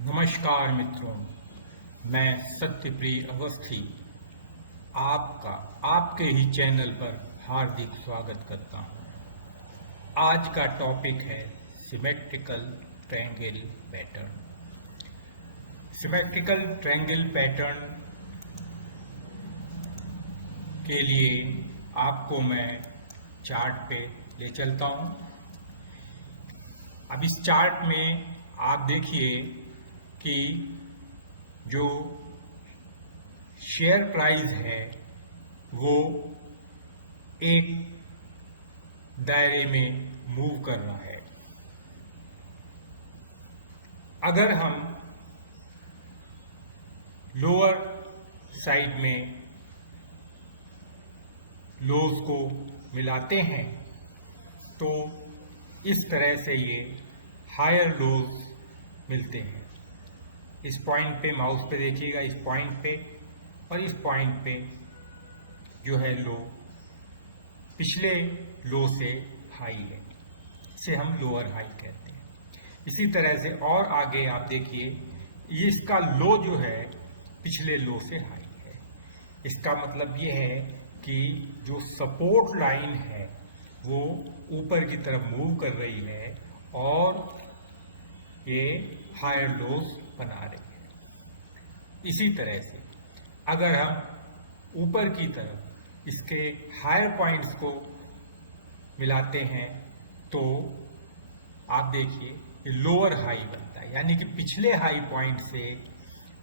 नमस्कार मित्रों, मैं सत्यप्रिय अवस्थी आपका आपके ही चैनल पर हार्दिक स्वागत करता हूं। आज का टॉपिक है symmetrical triangle pattern. Symmetrical triangle pattern के लिए आपको मैं चार्ट पे ले चलता हूं। अब इस चार्ट में आप देखिए कि जो शेयर प्राइस है वो एक दायरे में मूव कर रहा है। अगर हम लोअर साइड में लोज को मिलाते हैं तो इस तरह से ये हायर लोज मिलते हैं। इस पॉइंट पे माउस पे देखिएगा, इस पॉइंट पे और इस पॉइंट पे जो है लो पिछले लो से हाई है, इसे हम लोअर हाई कहते हैं। इसी तरह से और आगे आप देखिए, इसका लो जो है पिछले लो से हाई है। इसका मतलब ये है कि जो सपोर्ट लाइन है वो ऊपर की तरफ मूव कर रही है और ये हायर लोज बना रही है। इसी तरह से अगर हम ऊपर की तरफ इसके हायर पॉइंट्स को मिलाते हैं तो आप देखिए ये लोअर हाई बनता है, यानी कि पिछले हाई पॉइंट से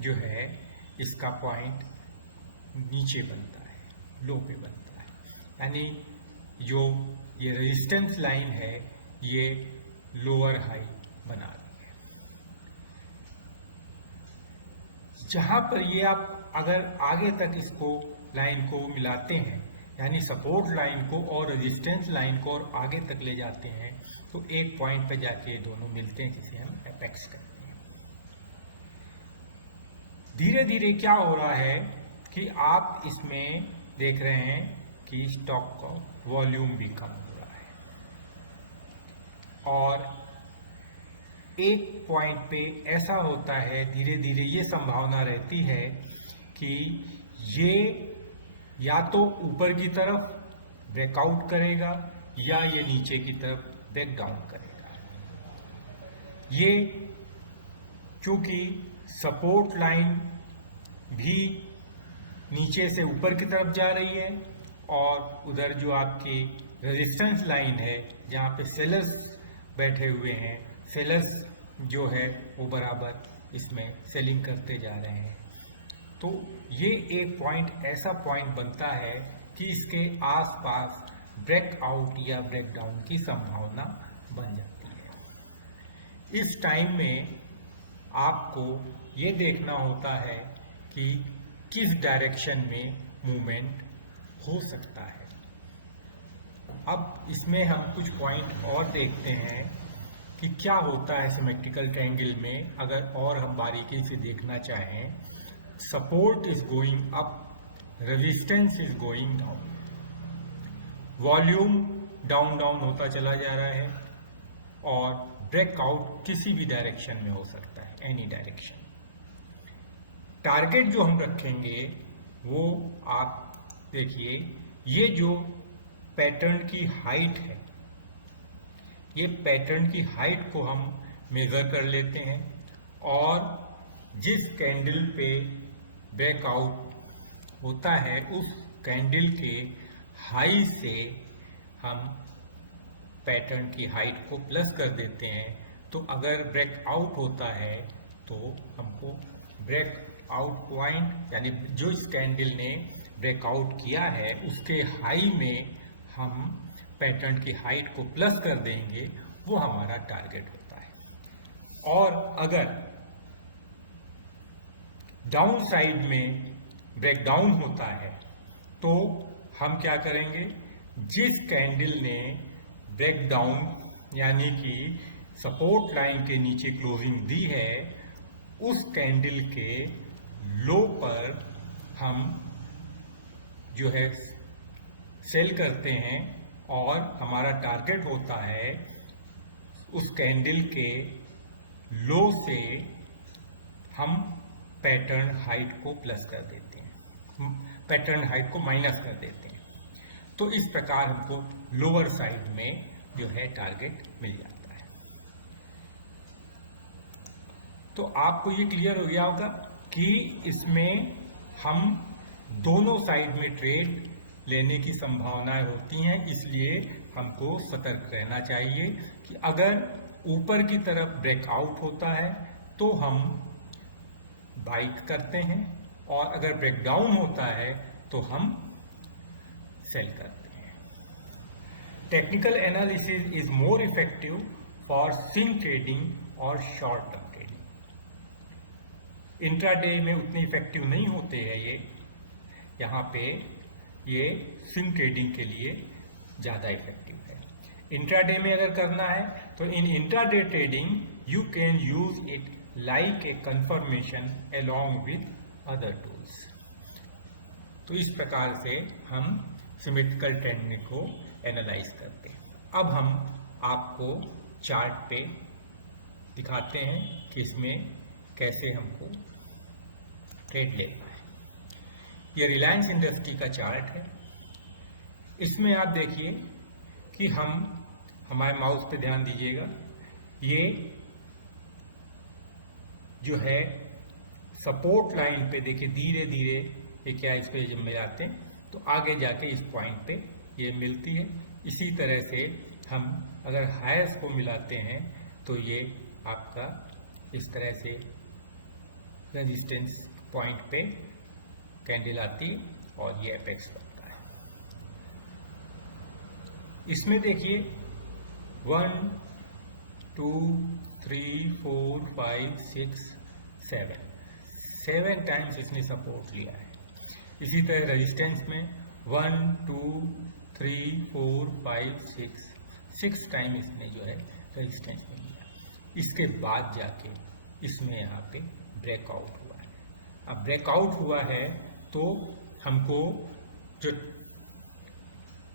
जो है इसका पॉइंट नीचे बनता है, लो पे बनता है। यानी जो ये रेजिस्टेंस लाइन है ये लोअर हाई बना रही है। जहां पर ये आप अगर आगे तक इसको लाइन को मिलाते हैं, यानी सपोर्ट लाइन को और रेजिस्टेंस लाइन को और आगे तक ले जाते हैं तो एक पॉइंट पे जाके ये दोनों मिलते हैं, जिसे हम एपेक्स कहते हैं। धीरे धीरे क्या हो रहा है कि आप इसमें देख रहे हैं कि स्टॉक का वॉल्यूम भी कम हो रहा है और एक पॉइंट पे ऐसा होता है, धीरे धीरे ये संभावना रहती है कि ये या तो ऊपर की तरफ ब्रेकआउट करेगा या ये नीचे की तरफ ब्रेक डाउन करेगा। ये चूंकि सपोर्ट लाइन भी नीचे से ऊपर की तरफ जा रही है और उधर जो आपकी रेजिस्टेंस लाइन है जहाँ पे सेलर्स बैठे हुए हैं, सेलर्स जो है वो बराबर इसमें सेलिंग करते जा रहे हैं, तो ये एक पॉइंट ऐसा पॉइंट बनता है कि इसके आसपास ब्रेकआउट या ब्रेकडाउन की संभावना बन जाती है। इस टाइम में आपको ये देखना होता है कि किस डायरेक्शन में मूवमेंट हो सकता है। अब इसमें हम कुछ पॉइंट और देखते हैं कि क्या होता है सिमेट्रिकल ट्रायंगल में। अगर और हम बारीकी से देखना चाहें, support is going up, resistance is going down, volume down down होता चला जा रहा है और ब्रेकआउट किसी भी डायरेक्शन में हो सकता है, एनी डायरेक्शन। टारगेट जो हम रखेंगे वो आप देखिए, ये जो पैटर्न की हाइट है, ये पैटर्न की हाइट को हम मेजर कर लेते हैं और जिस कैंडल पे ब्रेकआउट होता है उस कैंडल के हाई से हम पैटर्न की हाइट को प्लस कर देते हैं। तो अगर ब्रेकआउट होता है तो हमको ब्रेकआउट पॉइंट, यानी जो इस कैंडल ने ब्रेकआउट किया है उसके हाई में हम पैटर्न की हाइट को प्लस कर देंगे, वो हमारा टारगेट होता है। और अगर डाउन साइड में ब्रेकडाउन होता है तो हम क्या करेंगे, जिस कैंडल ने ब्रेकडाउन यानी कि सपोर्ट लाइन के नीचे क्लोजिंग दी है उस कैंडल के लो पर हम जो है सेल करते हैं और हमारा टारगेट होता है उस कैंडल के लो से हम पैटर्न हाइट को प्लस कर देते हैं, पैटर्न हाइट को माइनस कर देते हैं। तो इस प्रकार हमको लोअर साइड में जो है टारगेट मिल जाता है। तो आपको ये क्लियर हो गया होगा कि इसमें हम दोनों साइड में ट्रेड लेने की संभावनाएं होती हैं, इसलिए हमको सतर्क रहना चाहिए कि अगर ऊपर की तरफ ब्रेकआउट होता है तो हम बाई करते हैं, और अगर ब्रेकडाउन होता है तो हम सेल करते हैं। Technical analysis is more effective for swing trading और शॉर्ट टर्म ट्रेडिंग। इंट्राडे में उतने इफेक्टिव नहीं होते हैं ये, यहाँ पे ये स्विंग ट्रेडिंग के लिए ज़्यादा इफेक्टिव है। इंट्राडे में अगर करना है तो in intraday trading you can use it like a confirmation along with other tools. तो इस प्रकार से हम सिमेट्रिकल ट्रेंडिंग को एनालाइज करते हैं। अब हम आपको चार्ट पे दिखाते हैं कि इसमें कैसे हमको ट्रेड लेना है। ये रिलायंस इंडस्ट्री का चार्ट है। इसमें आप देखिए कि हम हमारे माउस पे ध्यान दीजिएगा, ये जो है सपोर्ट लाइन पे देखिए धीरे धीरे ये क्या इस पे जब मिलाते हैं तो आगे जाके इस पॉइंट पे ये मिलती है। इसी तरह से हम अगर हाईएस्ट को मिलाते हैं तो ये आपका इस तरह से रेजिस्टेंस पॉइंट पे कैंडल आती है और ये एपेक्स बनता है। इसमें देखिए 1 2 3 4 5 6 7 टाइम्स इसने सपोर्ट लिया है। इसी तरह रेजिस्टेंस में 1 2 3 4 5 6 टाइम इसने जो है रेजिस्टेंस में लिया। इसके बाद जाके इसमें यहाँ पे ब्रेकआउट हुआ है। अब ब्रेकआउट हुआ है तो हमको जो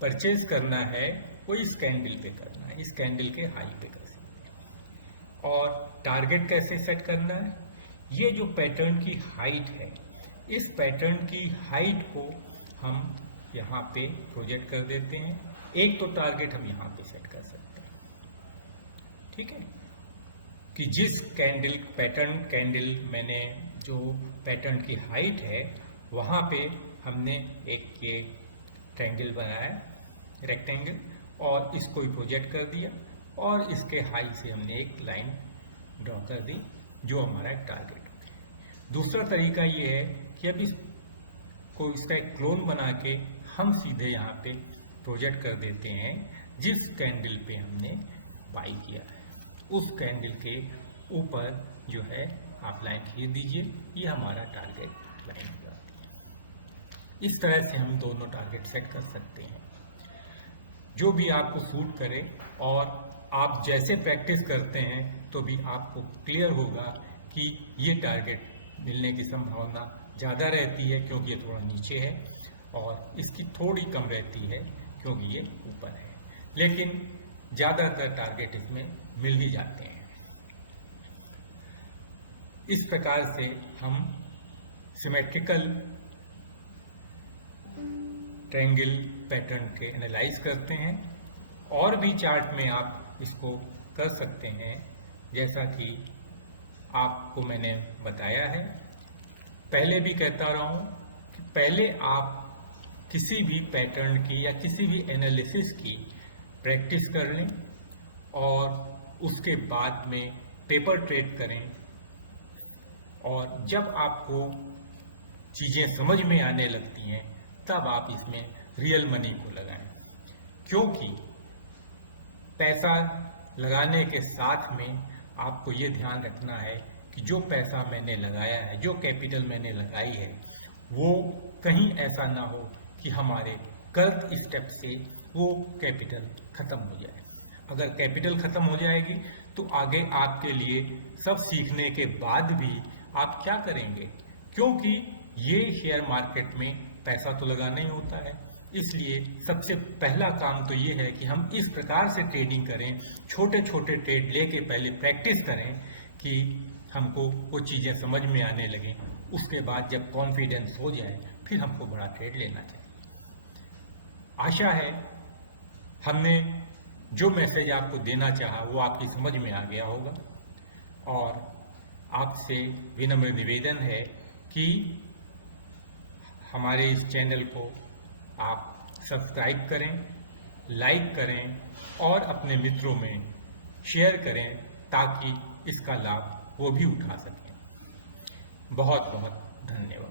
परचेज करना है वो इस कैंडल पे करना है, इस कैंडल के हाई पे कर सकते हैं। और टारगेट कैसे सेट करना है, ये जो पैटर्न की हाइट है, इस पैटर्न की हाइट को हम यहाँ पे प्रोजेक्ट कर देते हैं। एक तो टारगेट हम यहाँ पे सेट कर सकते हैं, ठीक है, कि जिस कैंडल पैटर्न कैंडल मैंने जो पैटर्न की हाइट है वहाँ पे हमने एक ये ट्रायंगल बनाया रेक्टेंगल और इसको ही प्रोजेक्ट कर दिया और इसके हाई से हमने एक लाइन ड्रॉ कर दी जो हमारा एक टारगेट है। दूसरा तरीका ये है कि अब इसको इसका एक क्लोन बना के हम सीधे यहाँ पे प्रोजेक्ट कर देते हैं जिस कैंडल पे हमने बाई किया है उस कैंडल के ऊपर जो है आप लाइन खींच दीजिए, ये हमारा टारगेट लाइन हो जाती है। इस तरह से हम दोनों टारगेट सेट कर सकते हैं जो भी आपको सूट करे, और आप जैसे प्रैक्टिस करते हैं तो भी आपको क्लियर होगा कि ये टारगेट मिलने की संभावना ज़्यादा रहती है क्योंकि ये थोड़ा नीचे है और इसकी थोड़ी कम रहती है क्योंकि ये ऊपर है, लेकिन ज़्यादातर टारगेट इसमें मिल ही जाते हैं। इस प्रकार से हम सिमेट्रिकल ट्रायंगल पैटर्न के एनालाइज करते हैं। और भी चार्ट में आप इसको कर सकते हैं जैसा कि आपको मैंने बताया है। पहले भी कहता रहा हूं कि पहले आप किसी भी पैटर्न की या किसी भी एनालिसिस की प्रैक्टिस कर लें और उसके बाद में पेपर ट्रेड करें, और जब आपको चीज़ें समझ में आने लगती हैं तब आप इसमें रियल मनी को लगाएं, क्योंकि पैसा लगाने के साथ में आपको ये ध्यान रखना है कि जो पैसा मैंने लगाया है, जो कैपिटल मैंने लगाई है, वो कहीं ऐसा ना हो कि हमारे गलत स्टेप से वो कैपिटल खत्म हो जाए। अगर कैपिटल खत्म हो जाएगी तो आगे आपके लिए सब सीखने के बाद भी आप क्या करेंगे, क्योंकि ये शेयर मार्केट में पैसा तो लगाना ही होता है। इसलिए सबसे पहला काम तो ये है कि हम इस प्रकार से ट्रेडिंग करें, छोटे छोटे ट्रेड लेके पहले प्रैक्टिस करें कि हमको वो चीज़ें समझ में आने लगें, उसके बाद जब कॉन्फिडेंस हो जाए फिर हमको बड़ा ट्रेड लेना चाहिए। आशा है हमने जो मैसेज आपको देना चाहा वो आपकी समझ में आ गया होगा, और आपसे विनम्र निवेदन है कि हमारे इस चैनल को आप सब्सक्राइब करें, लाइक करें और अपने मित्रों में शेयर करें ताकि इसका लाभ वो भी उठा सकें। बहुत बहुत धन्यवाद।